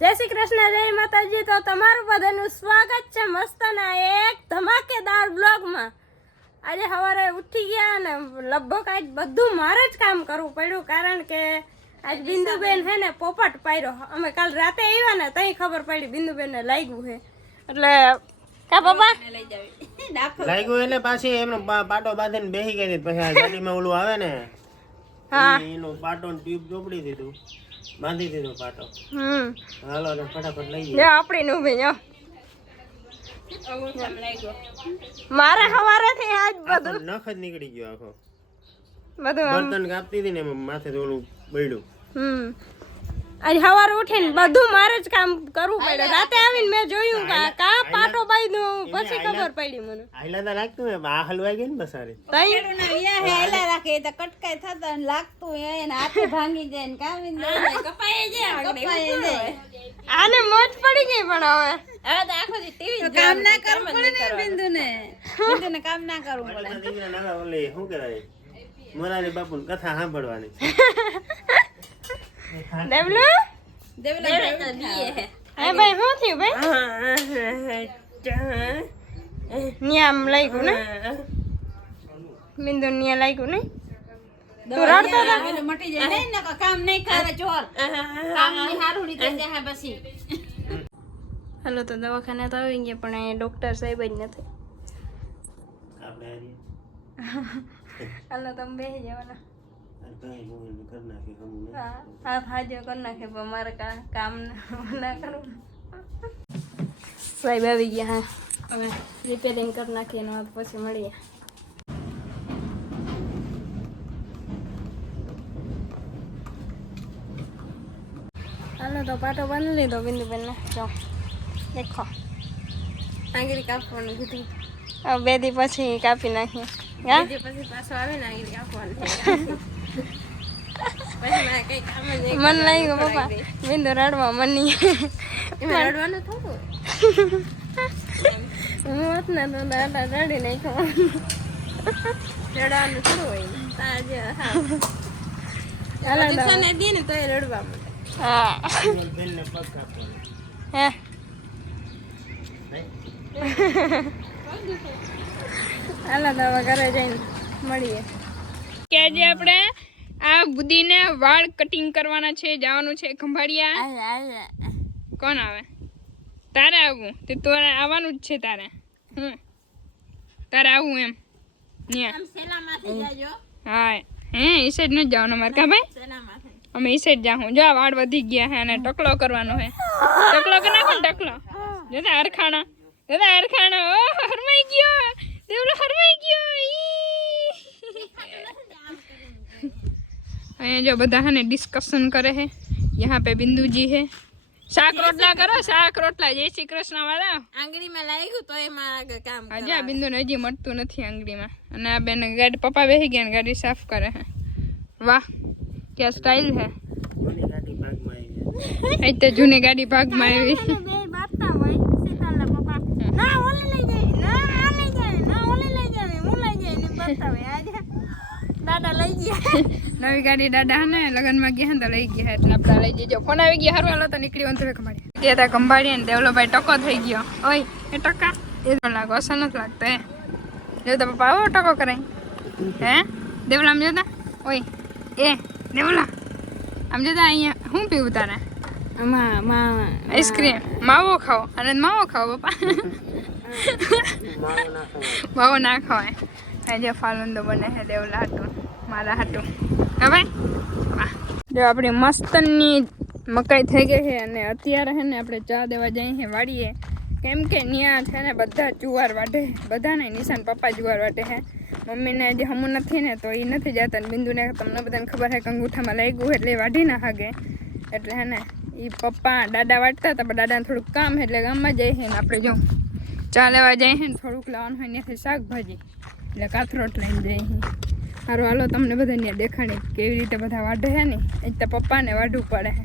જય શ્રી કૃષ્ણ, જય માતાજી। તો તમારું બધાનું સ્વાગત છે મસ્તના એક ધમાકેદાર બ્લોગમાં। આજે સવારે ઉઠી ગયા અને લગભગ આજ બધું મારે જ કામ કરવું પડ્યું, કારણ કે આજ બિંદુબેન હે ને પોપટ પાયરો। અમે કાલ રાતે આવ્યા ને તઈ ખબર પડી બિંદુબેન ને લાગ્યું છે, એટલે કા પપ્પા લાગ્યું એટલે પાછી એમનો પાટો બાંધીને બેસી ગઈ, પછી આ ગાડીમાં ઓલું આવે ને એનો પાટો ટ્યુબ ચોપડી દીધું, બાંધી દીધો પાટો। હાલો ને ફટાફટ લઈ જો આપણી નું ભાઈ મારે સવારે થી આજ બધું નખ જ નીકળી ગયો આખો, બધું બર્તન કાપતી હતી ને માથે ઓલું બળ્યું। આજે સવારે ઉઠીને બધું મારે જ કામ કરવું પડે। રાતે આવીને મેં જોયું કા પાટો બાંધ્યો, પછી ખબર પડી મને આયલા તો લાગતું હે આ હલવાઈ ગઈ ને બસારી તઈડુના વિયા હે આલા રાખે તો કટકાઈ થતા ને લાગતું હે ને હાથે ભાંગી જાય ને કાવીન દે કપાઈ જાય આને મોજ પડી ગઈ, પણ હવે તો આખો દી ટીવી કામ ના કરવું પડે ને બિંદુને કામ ના કરવું પડે। દીકરા નવા ઓલે શું કહેવાય મોરારી બાપુની કથા સાંભળવાની દેવલો દેવલા દીએ હે હે ભાઈ શું થયું ભાઈ? નિયામ લાગ્યું ને બિંદુ નિયા લાગ્યું ને તું રડતો હતો? એટલે મટી જાય નહીં ને કામ નહીં કરે ચોર કામ ની હારું રીતે જાય પછી। હાલો તો દવાખાને તો આવી ગયા, પણ અહીંયા ડોક્ટર સાહેબ જ નથી। આપણે હાલો તમે બેસી જવાના, કઈ મોહન કર નાખી હમ ને હાથ હાજો કરી નાખે, પણ મારે કામ ના કરવું। સાહેબ આવી ગયા, હા હવે રિપેરિંગ કરી નાખીએ ને પછી મળીએ। હાલો તો પાટો બાંધી લીધો બિંદુબેનને, જો દેખો આંગળી કાપવાનું કીધું, હવે 2 દી પછી કાપી નાખીએ। પછી પાછો આવીને આંગળી કાપવાનું મન લાગ્યું પપ્પા બિંદુ રડવા મની રડવાનું થોડું હું હોત ને તો દાદા રડી નાખ્યો, રડવાનું થોડું હોય ને દે ને તો એ રડવા મળે। હા બેનને પગ કાપવાનો હે હાલો તો હવે ઘરે જઈને મળીએ કે આજે આપણે આ બુદ્ધિને વાળ કટિંગ કરવાના છે, જવાનું છે ખંભાળિયા। કોણ આવે? તારે આવવું? તે તારે આવવાનું જ છે તારે? તારે આવવું એમ? હા હે એ સાઈડ નથી જવાનું અમારે, કા ભાઈ? અમે એ સાઈડ જાઉં। જો આ વાળ વધી ગયા હે અને ટકલો કરવાનો હે, ટકલો કરી નાખો ને ટકલો। જોતા હરખાણા, જોતા હરખાણા, ઓ હરમાઈ ગયો દેવલો, હરમાઈ ગયો। અહીંયા जो બધા है डिस्कशन करे है, यहाँ पे बिंदु जी है। શાક રોટલા કરો, શાક રોટલા। જય શ્રી કૃષ્ણ વાળા। આંગળીમાં લાગ્યું તો એમાં આગળ કામ આજે આ બિંદુ ને હજી મળતું નથી આંગળીમાં, અને આ બેન ગાડી પપ્પા બેસી ગયા ને ગાડી સાફ કરે છે। વાહ क्या स्टाइल है। જૂની ગાડી ભાગમાં આવી આજ તો જૂની ગાડી ભાગમાં આવી। દાદા લઈ ગયા નવી ગાડી, દાદા ને લગનમાં ગયા ને તો લઈ ગયા, એટલે આપણે લઈ જજો। ફોન આવી ગયા, હારું હાલો તો નીકળી તો ખંભાળીએ ગયા હતા ખંભાળીએ ને દેવલોભાઈ ટકો થઈ ગયો। ઓય એ ટકા એ લાગો અસર નથી લાગતો હે, જોતા પપ્પા આવો ટકો કરાય હે દેવલા, આમ જોતા ઓય એ દેવલા આમ જોતા। અહીંયા શું પીવું તારે? આઈસ્ક્રીમ, માવો ખાઓ? અને માવો ખાઓ પપ્પા? માવો ના ખવાય। આજે ફાલુંદો બને છે દેવલા હાટું, મારા હાટું। હવે જો આપણી મસ્તની મકાઈ થઈ ગઈ છે, અને અત્યારે છે ને આપણે ચા દેવા જઈએ છીએ વાડીએ, કેમ કે ત્યાં છે ને બધા જુવાર વાટે, બધાને નિશાન પપ્પા જુવાર વાટે છે। મમ્મીને જે હમું નથી ને તો એ નથી જતા, ને બિંદુને તમને બધાને ખબર છે કે અંગૂઠામાં લાગ્યું એટલે એ વાઢી ના હાગે, એટલે હે ને એ પપ્પા દાદા વાટતા હતા, પણ દાદાને થોડુંક કામ એટલે ગામમાં જઈએ છીએ ને આપણે જો ચા લેવા જઈએ છીએ ને થોડુંક લાવવાનું હોય ત્યાંથી શાકભાજી, એટલે કાથરોટ લઈને જઈએ છીએ। સારું હાલો તમને બધાને દેખાડી કેવી રીતે બધા વાઢે છે ને, એ તો પપ્પાને વાઢવું પડે છે।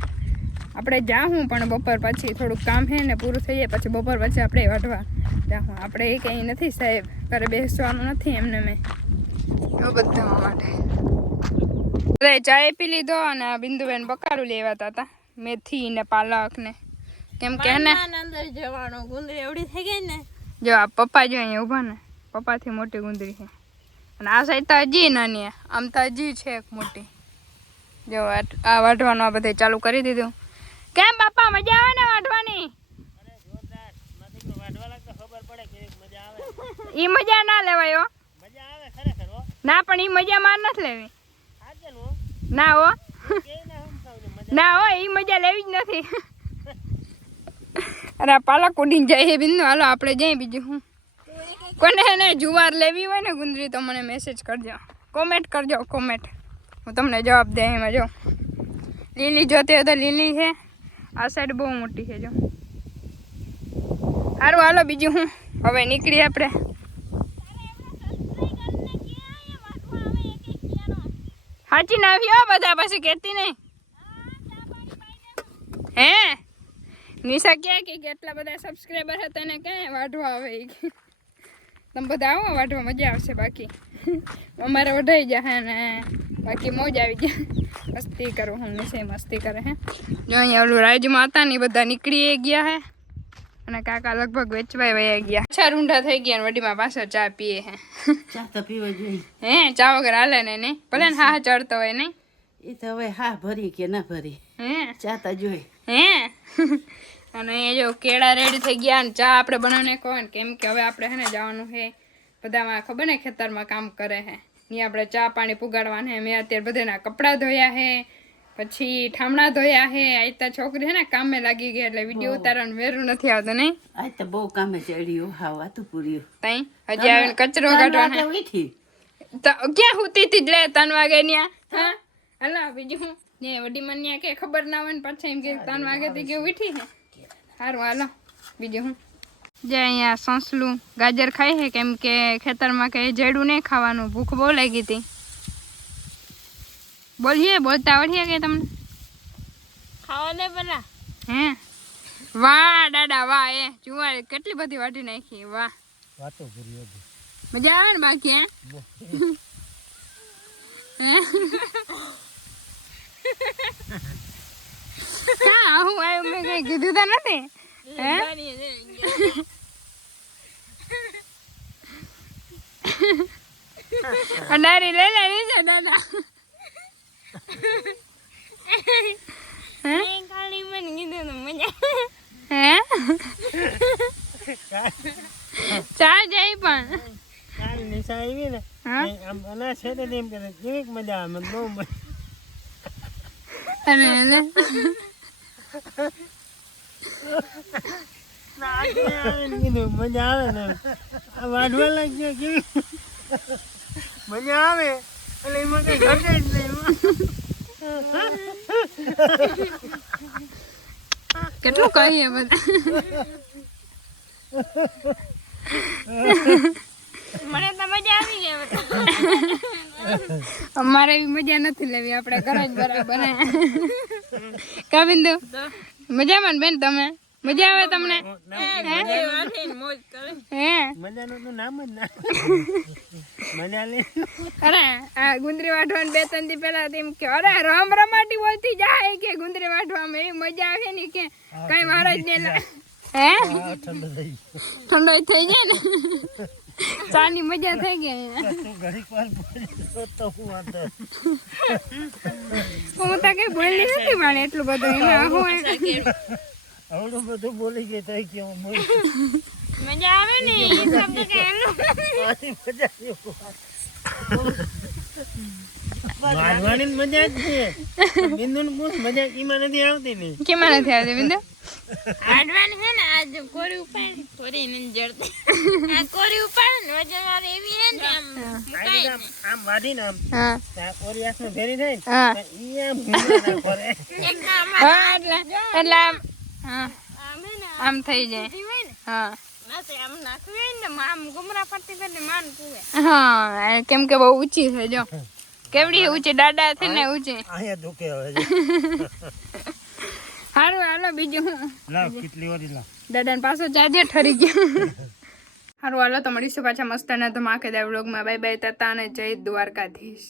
આપણે જાઉં પણ બપોર પછી થોડુંક કામ છે ને પૂરું થઈ જાય પછી બપોર પછી આપણે વાઢવા જાઉં। આપણે એ કંઈ નથી સાહેબ, ઘરે બેસવાનું નથી એમને મેં એવું બધા માટે। ચાય પી લીધો અને બિંદુબેન બકારું લેવાતા હતા, મેથી ને પાલક ને કેમ કે ને અંદર જવાનો ગુંદરી એવડી થઈ ગઈ ને. જો આ પપ્પા જો અહીંયા ઊભા ને, પપ્પાથી મોટી ગુંદરી છે. અને આ સાઈડ તો હજી નાની, આમ તો હજી છે એક મોટી. જો આ વાઢવાનું આ બધે ચાલુ કરી દીધું. કેમ બાપા મજા આવે ને વાઢવાની? ઈ મજા ના લેવાય હો. ના પણ ઈ મજા માર નથી લેવી. ના હો, ના હો, ઈ મજા લેવી જ નથી. અરે પાલક ઉડીને જાય છે બિંદુ. હાલો આપણે જઈએ. બીજું હું કોને એને જુવાર લેવી હોય ને ગુંદરી તો મને મેસેજ કરજો, કોમેન્ટ કરજો, કોમેન્ટ. હું તમને જવાબ દે. એમાં જો લીલી જોતી હોય તો લીલી છે. આ સાઈડ બહુ મોટી છે જો. સારું હાલો બીજું હું હવે નીકળી આપણે. સાચી ના આવ્યો બધા પછી કહેતી નહીં. હે નિશા ક્યાં કે કેટલા બધા સબસ્ક્રાઈબર હતા ને ક્યાં વાઢવા આવે. તમે બધા આવો વાઢવા, મજા આવશે. બાકી અમારે વઢાઈ જાય ને બાકી મોજ આવી જાય. મસ્તી કરું હું, નિશા મસ્તી કરે હે. જો અહીંયા ઓલું રાજમાં હતા ને એ બધા નીકળી ગયા હે અને કાકા લગભગ વેચવાય વયા ગયા. અચ્છા રૂંઢા થઈ ગયા ને વડીમાં પાછળ ચા પીએ હે. ચા તો પીવા જોઈએ. હે ચા વગર હાલે ને નહીં? ભલે ને હા ચડતો હોય નહીં. એ તો હવે હા ભરી કે ના ભરી, હે ચા તો જોઈ. હે અને એ જો કેળા રેડી થઈ ગયા ને ચા આપણે બનાવીને કહો ને, કેમ કે હવે આપણે હે ને જવાનું છે બધામાં ખબર ને ખેતરમાં કામ કરે હે ત્યાં આપણે ચા પાણી પુગાડવાના હે. મેં અત્યારે બધાના કપડાં ધોયા હે, પછી ઠામણા ધોયા હે. આ છોકરી છે ને કામે લાગી ગઈ એટલે વિડીયો ઉતારવાનું વેરું નથી આવતું નહીં. આજ તો બહુ કામે ચડ્યું. હા વાતું પૂર્યું. તઈ હજી આવીને કચરો કાઢવાનો તો ક્યાં હુતી હતી લે 3 વાગે ન્યા. હા હલા બીજું હું ને વડી મન્યા કે ખબર ના હોય ને પાછા એમ કે 3 વાગે થી કે ઉઠી હે. સારું હાલો બીજું હું જે અહીંયા સોસલું ગાજર ખાય છે કેમ કે ખેતરમાં કે જેડું નહીં ખાવાનું, ભૂખ બહુ લાગી હતી. બોલીએ બોલતા આવડીએ કે તમને? ખાવાને બના. હે વાહ દાદા વાહ. એ જુવાર કેટલી બધી વાટી નાખી. વાહ વાતો પૂરી હતી. મજા આવે ને બાકી? હે હા હું આવ્યું મેં કઈ કીધું તો નથી. હે અડારી લઈ લેવી છે દાદા. હે ચા જાય પણ કાલ નિશા આવી ને આમ અનાજ છે ને એમ કરે કેવી મજા આવે. મને બહુ મજા. અને મજા આવે ને આ વાઢવા લાગ્યો કેવી મજા આવે એટલે એમાં કઈ ઘટે જ નહીં. કેટલું કહીએ બધા. મને તો મજા આવી ગઈ. અમારે એવી મજા નથી લેવી, આપણે ઘર જ બરાબર. કા બિંદુ મજામાં બેન? તમે મજા આવે તમને? હે મજાનું તો નામ જ ના મજા લે. અરે આ ગુંદરી વાઢવાનું 2-3 દી પહેલા એમ કે અરે રમ રમાટી બોલતી જાય કે ગુંદરી વાઢવામાં એવી મજા આવે ને કે કઈ વાર જ નહીં. હે ઠંડો થઈ જાય ને ચાની મજા થઈ ગઈ. હું તો કઈ બોલી નથી પણ એટલું બધું એમાં હું આવડું બધું બોલી ગઈ થઈ ગયો. મજા આવે ને એ શબ્દ કે વાઢવાની મજા જ છે. બિંદુ ને પૂછ મજા એમાં નથી આવતી ને. કેમાં નથી આવતી બિંદુ? આડવાની હે ને આજ કોરી ઉપાડ કોરી ને જડતી આ કોરી ઉપાડ ને વજન વાળી એવી હે ને આમ મુકાય આમ વાઢી ને આમ હા આ કોરી આસમાં ફેરી થાય હા ને ઈ આમ ઘૂમરા ના કરે. એક આમ હા એટલે આમ હા આમ હે ને આમ થઈ જાય. હા નાતે આમ નાખવી ને આમ ગુમરા પડતી કરીને માન પૂવે. હા કેમ કે બહુ ઊંચી છે. જો કેવડી ઊંચી દાડા થી ને ઊંચી. અહીંયા દુખે હવે. સારું હાલો બીજું હું લાવ કેટલી વાર લાવ દાદા પાછો ચાર્જર ઠરી ગયો. સારું હાલો તો મળીશું પાછા મસ્ત ના તો માખે દે વ્લોગમાં. બાય બાય તાતા અને જય દ્વારકાધીશ.